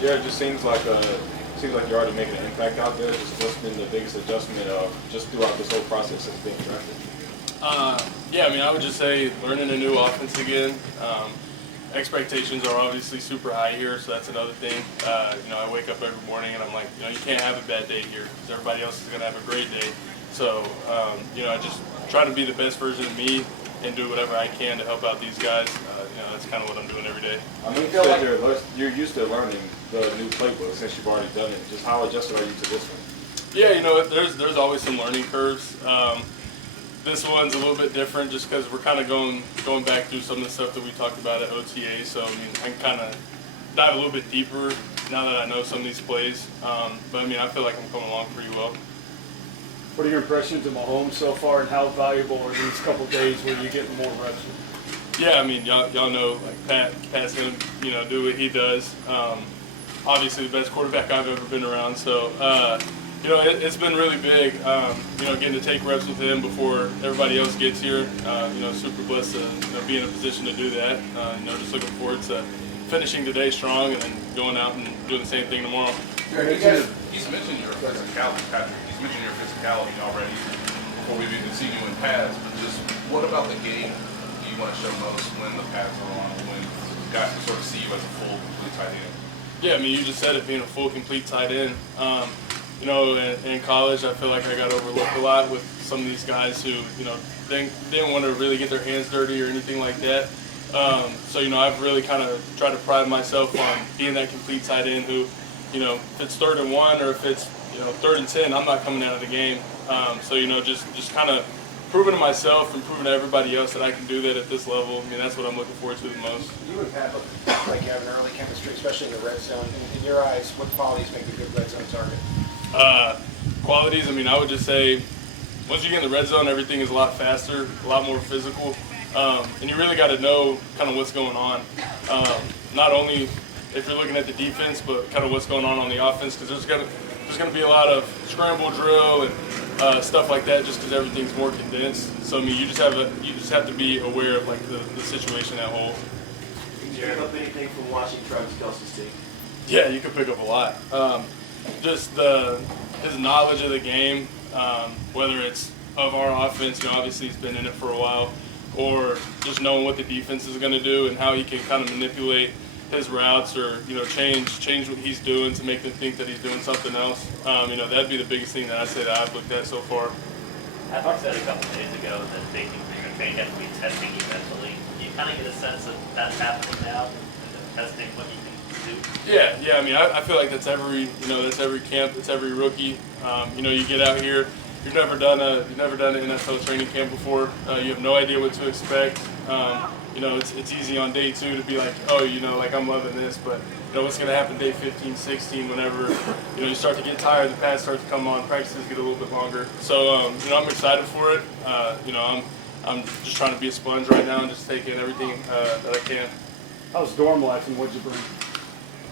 Jared, just seems like you're already making an impact out there. Just what's been the biggest adjustment just throughout this whole process since being drafted? Yeah, I mean, I would just say learning a new offense again. Expectations are obviously super high here, so that's another thing. I wake up every morning and I'm like, you can't have a bad day here because everybody else is going to have a great day. So, I just try to be the best version of me and do whatever I can to help out these guys. That's kind of what I'm doing every day. I mean, you feel like you're used to learning the new playbook since you've already done it. Just how adjusted are you to this one? Yeah, there's always some learning curves. This one's a little bit different just because we're kind of going back through some of the stuff that we talked about at OTA. So, I mean, I can kind of dive a little bit deeper now that I know some of these plays. But, I mean, I feel like I'm coming along pretty well. What are your impressions of Mahomes so far, and how valuable are these couple days where you're getting more reps? Yeah, I mean, y'all know, like, Pat's going to, do what he does. Obviously the best quarterback I've ever been around. So, it's been really big, getting to take reps with him before everybody else gets here. Super blessed to be in a position to do that. Just looking forward to finishing today strong and then going out and doing the same thing tomorrow. He's mentioned your physicality, Patrick. He's mentioned your physicality already before we've even seen you in pads. But just what about the game do you want to show most when the pads are on, when guys can sort of see you as a full, complete tight end? Yeah, I mean, you just said it, being a full, complete tight end. In college, I feel like I got overlooked a lot with some of these guys who, didn't want to really get their hands dirty or anything like that. I've really kind of tried to pride myself on being that complete tight end who, if it's 3rd and 1 or if it's, 3rd and 10, I'm not coming out of the game. Just kind of proving to myself and proving to everybody else that I can do that at this level. I mean, that's what I'm looking forward to the most. You and Pat look like you have an early chemistry, especially in the red zone. In your eyes, what qualities make a good red zone target? Qualities, I mean, I would just say once you get in the red zone, everything is a lot faster, a lot more physical, and you really got to know kind of what's going on. Not only if you're looking at the defense, but kind of what's going on the offense, because there's going to be a lot of scramble drill and stuff like that, just because everything's more condensed. So I mean, you just have to be aware of like the situation at whole. Did you pick up anything from watching Travis Kelce's tape? Yeah, you can pick up a lot. Just his knowledge of the game, whether it's of our offense, obviously he's been in it for a while, or just knowing what the defense is going to do and how he can kind of manipulate his routes or change what he's doing to make them think that he's doing something else. That'd be the biggest thing that I'd say that I've looked at so far. I talked said a couple of days ago that big thing for your have to be testing you mentally. Do you kind of get a sense of that's happening now, and testing what you can do? Yeah. I mean, I feel like that's every camp, that's every rookie. You get out here, you've never done an NFL training camp before. You have no idea what to expect. It's easy on day 2 to be like, like I'm loving this, but what's going to happen day 15, 16, whenever you start to get tired, the pads start to come on, practices get a little bit longer. So I'm excited for it. I'm just trying to be a sponge right now and just take in everything that I can. How's dorm life, and what'd you bring?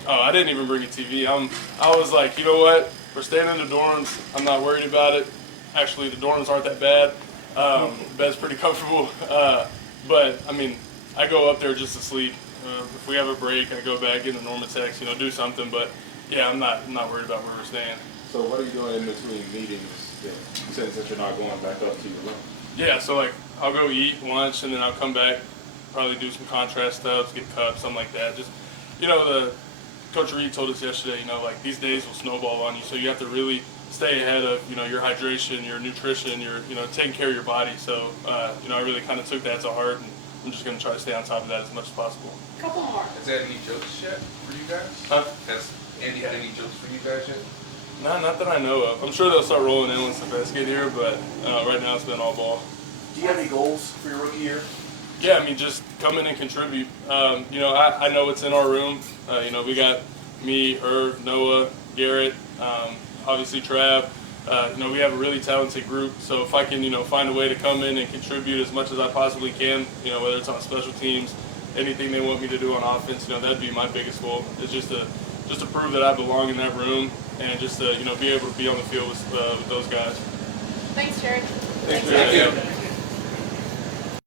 Oh, I didn't even bring a TV. I was like, you know what? We're staying in the dorms. I'm not worried about it. Actually, the dorms aren't that bad. Bed's pretty comfortable. But I mean, I go up there just to sleep. If we have a break, I go back, get in the Normatex, do something. But yeah, I'm not worried about where we're staying. So what are you doing in between meetings since you're not going back up to your room? Yeah, so like I'll go eat lunch and then I'll come back, probably do some contrast stuff, get cups, something like that. Just the Coach Reed told us yesterday, like these days will snowball on you, so you have to really stay ahead of your hydration, your nutrition, your taking care of your body. So I really kind of took that to heart, and I'm just going to try to stay on top of that as much as possible. Couple more. Has he had any jokes yet for you guys? Huh? Has Andy had any jokes for you guys yet? No, not that I know of. I'm sure they'll start rolling in once the vets get here, but right now it's been all ball. Do you have any goals for your rookie year? Yeah, I mean, just come in and contribute. I know what's in our room. We got me, Irv, Noah, Garrett, obviously Trav. We have a really talented group, so if I can, find a way to come in and contribute as much as I possibly can, whether it's on special teams, anything they want me to do on offense, that'd be my biggest goal. It's just to prove that I belong in that room and just to, be able to be on the field with those guys. Thanks, Jared. Thanks.